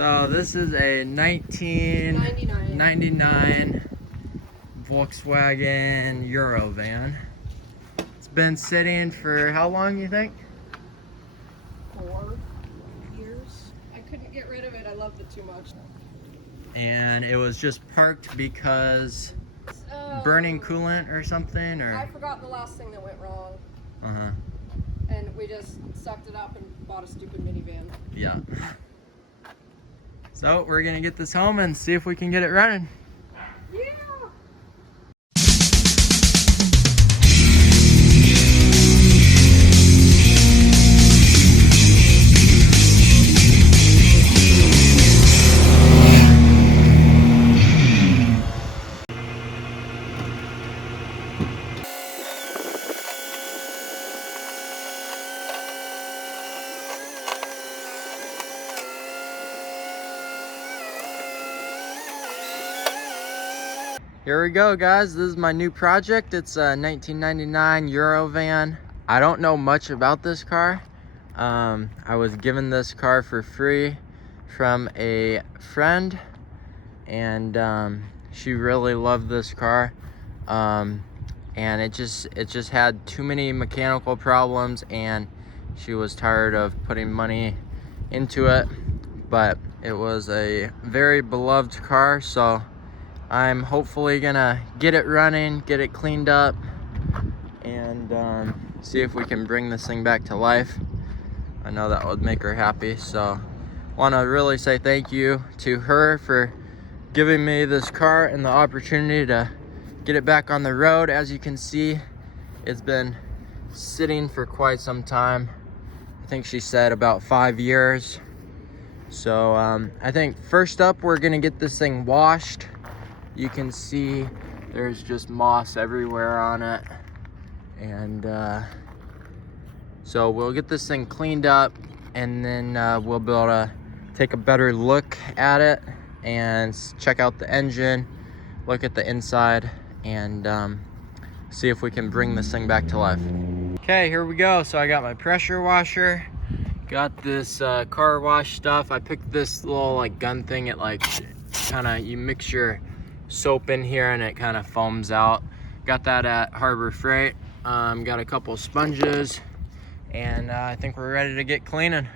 So this is a 1999 Volkswagen Eurovan. It's been sitting for how long, you think? 4 years. I couldn't get rid of it. I loved it too much. And it was just parked because burning coolant or something, or? I forgot the last thing that went wrong. Uh-huh. And we just sucked it up and bought a stupid minivan. Yeah. So we're gonna get this home and see if we can get it running. Yeah. Here we go, guys. This is my new project. It's a 1999 Eurovan. I don't know much about this car. I was given this car for free from a friend, and she really loved this car. And it just had too many mechanical problems, and she was tired of putting money into it. But it was a very beloved car, so I'm hopefully gonna get it running, get it cleaned up, and see if we can bring this thing back to life. I know that would make her happy, so want to really say thank you to her for giving me this car and the opportunity to get it back on the road. As you can see, it's been sitting for quite some time. I think she said about 5 years. So I think first up, we're gonna get this thing washed. You can see there's just moss everywhere on it, and so we'll get this thing cleaned up, and then we'll be able to take a better look at it and check out the engine, look at the inside, and see if we can bring this thing back to life. Okay, here we go. So I got my pressure washer, got this car wash stuff. I picked this little like gun thing. It like kind of, you mix your soap in here and it kind of foams out. Got that at Harbor Freight. Got a couple sponges, and I think we're ready to get cleaning.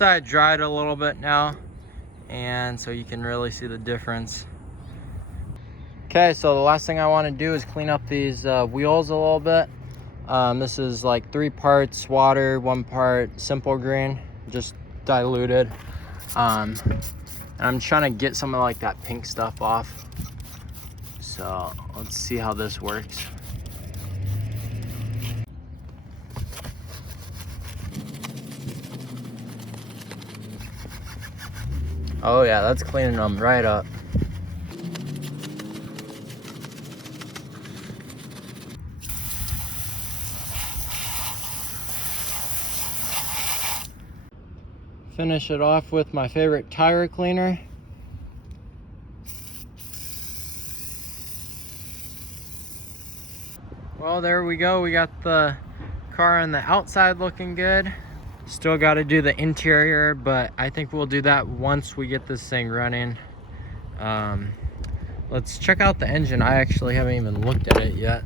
side dried a little bit now, and so you can really see the difference. Okay, so the last thing I want to do is clean up these wheels a little bit. This is like 3 parts water, 1 part simple green, just diluted. And I'm trying to get some of like that pink stuff off. So let's see how this works. Oh yeah, that's cleaning them right up. Finish it off with my favorite tire cleaner. Well, there we go. We got the car on the outside looking good. Still got to do the interior, but I think we'll do that once we get this thing running. Let's check out the engine. I actually haven't even looked at it yet.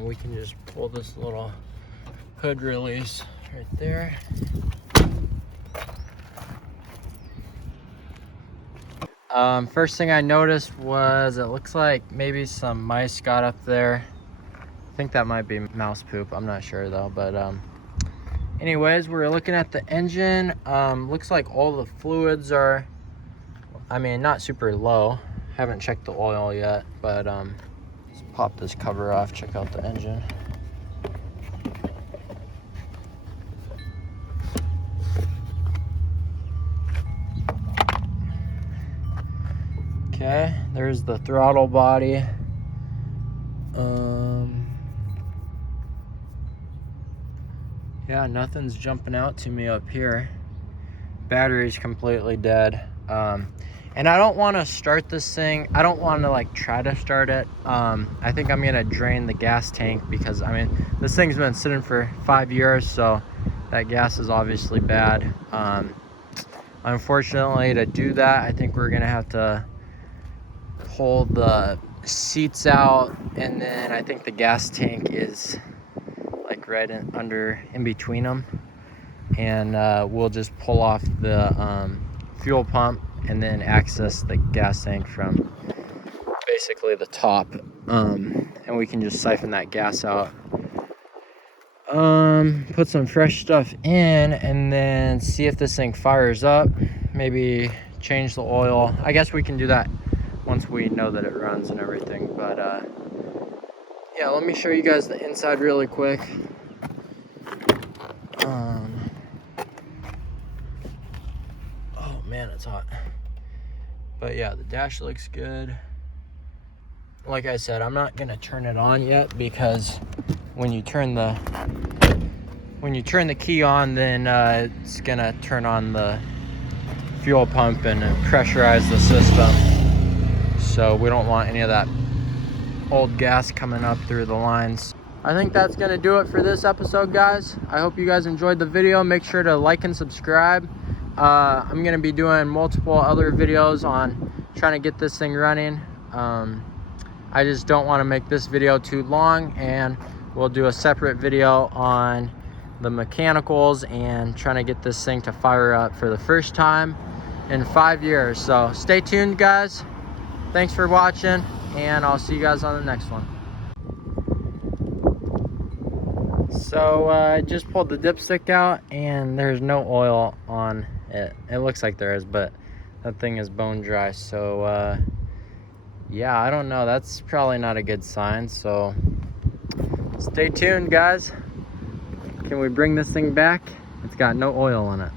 We can just pull this little hood release right there. First thing I noticed was it looks like maybe some mice got up there. I think that might be mouse poop. I'm not sure though, but anyways, we're looking at the engine. Looks like all the fluids are, I mean, not super low. Haven't checked the oil yet, but let's pop this cover off, check out the engine. Okay, there's the throttle body. Yeah, nothing's jumping out to me up here. Battery's completely dead. And I don't want to start this thing. I don't want to like try to start it. I think I'm gonna drain the gas tank because I mean this thing's been sitting for 5 years, so that gas is obviously bad. Unfortunately, to do that, I think we're gonna have to pull the seats out, and then I think the gas tank is like right in between them, and we'll just pull off the fuel pump and then access the gas tank from basically the top, and we can just siphon that gas out, put some fresh stuff in, and then see if this thing fires up. Maybe change the oil. I guess we can do that once we know that it runs and everything. But yeah, let me show you guys the inside really quick. Oh man, it's hot. But yeah, the dash looks good. Like I said, I'm not gonna turn it on yet because when you turn the key on, then it's gonna turn on the fuel pump and pressurize the system. So we don't want any of that old gas coming up through the lines. I think that's gonna do it for this episode, guys. I hope you guys enjoyed the video. Make sure to like and subscribe. I'm gonna be doing multiple other videos on trying to get this thing running. I just don't want to make this video too long, and we'll do a separate video on the mechanicals and trying to get this thing to fire up for the first time in 5 years. So stay tuned, guys. Thanks for watching, and I'll see you guys on the next one. So I just pulled the dipstick out, and there's no oil on it. It looks like there is, but that thing is bone dry. So yeah, I don't know. That's probably not a good sign. So stay tuned, guys. Can we bring this thing back? It's got no oil in it.